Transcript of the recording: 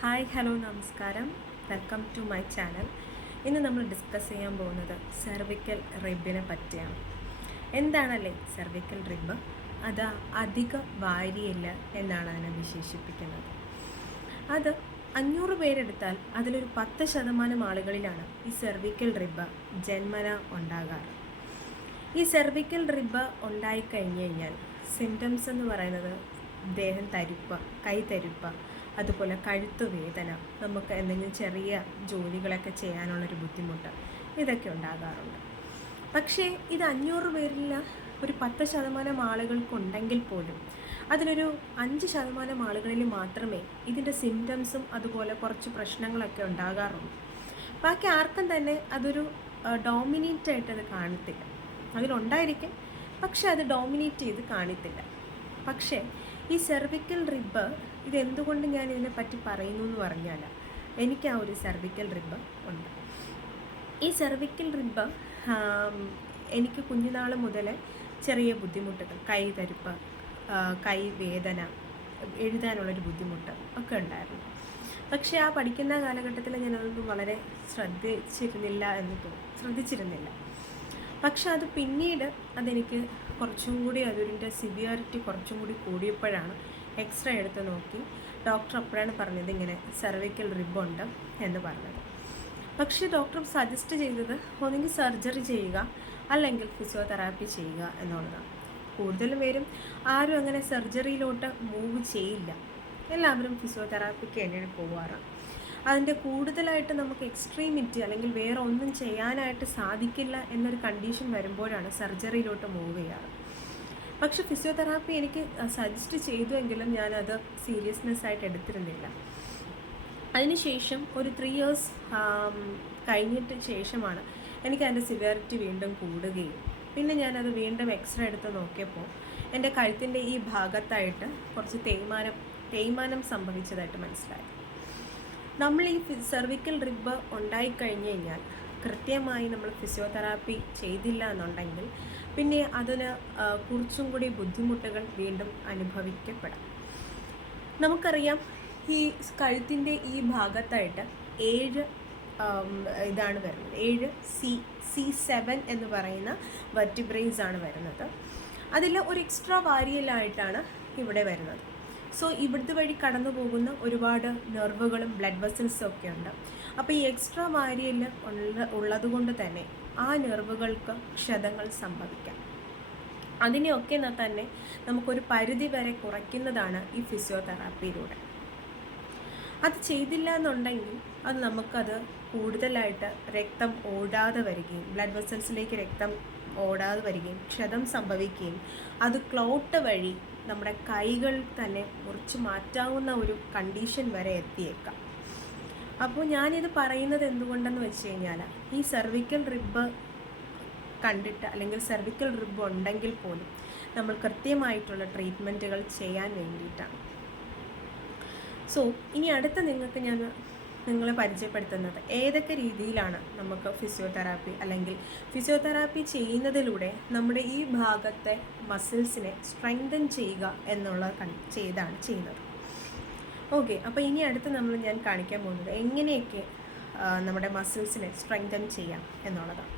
Hi hello നമസ്കാരം, welcome to my channel. ഇന്ന് നമ്മൾ ഡിസ്കസ് ചെയ്യാൻ പോകുന്നത് സെർവിക്കൽ റിബിനെ പറ്റിയാണ്. എന്താണല്ലേ സെർവിക്കൽ റിബ്? അത് അധിക വാരിയില്ല എന്നാണ് അതിനെ വിശേഷിപ്പിക്കുന്നത്. അത് 500 പേരെടുത്താൽ അതിലൊരു 10% ആളുകളിലാണ് ഈ സെർവിക്കൽ റിബ് ജന്മന ഉണ്ടാകാറ്. ഈ സെർവിക്കൽ റിബ് ഉണ്ടായിക്കഴിഞ്ഞ് കഴിഞ്ഞാൽ സിംറ്റംസ് എന്ന് പറയുന്നത് ദേഹം തരിപ്പ, കൈ തരിപ്പ, അതുപോലെ കഴുത്ത് വേദന, നമുക്ക് എന്തെങ്കിലും ചെറിയ ജോലികളൊക്കെ ചെയ്യാനുള്ളൊരു ബുദ്ധിമുട്ട്, ഇതൊക്കെ ഉണ്ടാകാറുണ്ട്. പക്ഷേ ഇത് 500 പേരിൽ ഒരു 10% ആളുകൾക്കുണ്ടെങ്കിൽ പോലും അതിലൊരു 5% ആളുകളിൽ മാത്രമേ ഇതിൻ്റെ സിംറ്റംസും അതുപോലെ കുറച്ച് പ്രശ്നങ്ങളൊക്കെ ഉണ്ടാകാറുള്ളൂ. ബാക്കി ആർക്കും തന്നെ അതൊരു ഡോമിനേറ്റ് ആയിട്ട് അത് കാണത്തില്ല. അതിലുണ്ടായിരിക്കും, പക്ഷെ അത് ഡോമിനേറ്റ് ചെയ്ത് കാണത്തില്ല. പക്ഷേ ഈ സെർവിക്കൽ റിബ് ഇതെന്തുകൊണ്ട് ഞാൻ ഇതിനെപ്പറ്റി പറയുന്നു എന്ന് പറഞ്ഞാൽ, എനിക്ക് ആ ഒരു സെർവിക്കൽ റിബ് ഉണ്ട്. ഈ സെർവിക്കൽ റിബ് എനിക്ക് കുഞ്ഞുനാൾ മുതൽ ചെറിയ ബുദ്ധിമുട്ടുകൾ, കൈ തരിപ്പ്, കൈ വേദന, എഴുതാനുള്ളൊരു ബുദ്ധിമുട്ട് ഒക്കെ ഉണ്ടായിരുന്നു. പക്ഷേ ആ പഠിക്കുന്ന കാലഘട്ടത്തിൽ ഞാനതൊന്നും വളരെ ശ്രദ്ധിച്ചിരുന്നില്ല. പക്ഷെ അത് പിന്നീട് അതെനിക്ക് കുറച്ചും കൂടി അതിൻ്റെ സിവിയറിറ്റി കുറച്ചും കൂടി കൂടിയപ്പോഴാണ് എക്സ്റേ എടുത്ത് നോക്കി ഡോക്ടർ അപ്പോഴാണ് പറഞ്ഞത് ഇങ്ങനെ സെർവിക്കൽ റിബുണ്ട് എന്ന് പറഞ്ഞത്. പക്ഷേ ഡോക്ടർ സജസ്റ്റ് ചെയ്തത് ഒന്നെങ്കിൽ സർജറി ചെയ്യുക അല്ലെങ്കിൽ ഫിസിയോതെറാപ്പി ചെയ്യുക എന്നുള്ളതാണ്. കൂടുതലും പേരും ആരും അങ്ങനെ സർജറിയിലോട്ട് മൂവ് ചെയ്യില്ല, എല്ലാവരും ഫിസിയോതെറാപ്പിക്ക് വേണ്ടി പോവാറാണ്. അതിൻ്റെ കൂടുതലായിട്ട് നമുക്ക് എക്സ്ട്രീമിറ്റി അല്ലെങ്കിൽ വേറെ ഒന്നും ചെയ്യാനായിട്ട് സാധിക്കില്ല എന്നൊരു കണ്ടീഷൻ വരുമ്പോഴാണ് സർജറിയിലോട്ട് മൂവ് ചെയ്യാറ്. പക്ഷെ ഫിസിയോതെറാപ്പി എനിക്ക് സജസ്റ്റ് ചെയ്തുവെങ്കിലും ഞാനത് സീരിയസ്നെസ് ആയിട്ട് എടുത്തിരുന്നില്ല. അതിനുശേഷം ഒരു 3 years കഴിഞ്ഞിട്ട് ശേഷമാണ് എനിക്ക് അതിൻ്റെ സിവിയറിറ്റി വീണ്ടും കൂടുകയും പിന്നെ ഞാനത് വീണ്ടും എക്സ്റേ എടുത്ത് നോക്കിയപ്പോൾ എൻ്റെ കഴുത്തിൻ്റെ ഈ ഭാഗത്തായിട്ട് കുറച്ച് തേയ്മാനം സംഭവിച്ചതായിട്ട് മനസ്സിലായി. നമ്മൾ ഈ സെർവിക്കൽ റിബ് ഉണ്ടായിക്കഴിഞ്ഞ് കഴിഞ്ഞാൽ കൃത്യമായി നമ്മൾ ഫിസിയോതെറാപ്പി ചെയ്തില്ല എന്നുണ്ടെങ്കിൽ പിന്നെ അതിന് കുറച്ചും കൂടി ബുദ്ധിമുട്ടുകൾ വീണ്ടും അനുഭവിക്കപ്പെടാം. നമുക്കറിയാം, ഈ കഴുത്തിൻ്റെ ഈ ഭാഗത്തായിട്ട് 7 ഇതാണ് വരുന്നത്. 7 C7 എന്ന് പറയുന്ന വെർട്ടിബ്രേസ് ആണ് വരുന്നത്. അതിൽ ഒരു എക്സ്ട്രാ വാരിയലായിട്ടാണ് ഇവിടെ വരുന്നത്. സോ ഇവിടുത്തെ വഴി കടന്നു പോകുന്ന ഒരുപാട് നെർവുകളും ബ്ലഡ് വെസൽസും ഒക്കെ ഉണ്ട്. അപ്പോൾ ഈ എക്സ്ട്രാ വാരിയൽ ഉള്ളത് കൊണ്ട് തന്നെ ആ നെർവുകൾക്ക് ക്ഷതങ്ങൾ സംഭവിക്കാം. അതിനെയൊക്കെ തന്നെ നമുക്കൊരു പരിധി വരെ കുറയ്ക്കുന്നതാണ് ഈ ഫിസിയോതെറാപ്പിയിലൂടെ. അത് ചെയ്തില്ല എന്നുണ്ടെങ്കിൽ അത് നമുക്കത് കൂടുതലായിട്ട് രക്തം ഓടാതെ വരികയും ബ്ലഡ് വെസൽസിലേക്ക് രക്തം ഓടാതെ വരികയും ക്ഷതം സംഭവിക്കുകയും അത് ക്ലോട്ട് വഴി നമ്മുടെ കൈകൾ തന്നെ മുറിച്ച് മാറ്റാവുന്ന ഒരു കണ്ടീഷൻ വരെ എത്തിയേക്കാം. അപ്പോൾ ഞാനിത് പറയുന്നത് എന്തുകൊണ്ടെന്ന് വെച്ച് കഴിഞ്ഞാൽ, ഈ സെർവിക്കൽ റിബ് കണ്ടിട്ട് അല്ലെങ്കിൽ സെർവിക്കൽ റിബ് ഉണ്ടെങ്കിൽ പോലും നമ്മൾ കൃത്യമായിട്ടുള്ള ട്രീറ്റ്മെൻറ്റുകൾ ചെയ്യാൻ വേണ്ടിയിട്ടാണ്. സോ ഇനി അടുത്ത നിങ്ങൾക്ക് ഞാൻ നിങ്ങളെ പരിചയപ്പെടുത്തുന്നത് ഏതൊക്കെ രീതിയിലാണ് നമുക്ക് ഫിസിയോതെറാപ്പി അല്ലെങ്കിൽ ഫിസിയോതെറാപ്പി ചെയ്യുന്നതിലൂടെ നമ്മുടെ ഈ ഭാഗത്തെ മസിൽസിനെ സ്ട്രെങ്തൻ ചെയ്യുക എന്നുള്ളത് ചെയ്യുന്നത്. ഓക്കെ, അപ്പോൾ ഇനി അടുത്ത് ഞാൻ കാണിക്കാൻ പോകുന്നത് എങ്ങനെയൊക്കെ നമ്മുടെ മസിൽസിനെ സ്ട്രെങ്തൻ ചെയ്യാം എന്നുള്ളതാണ്.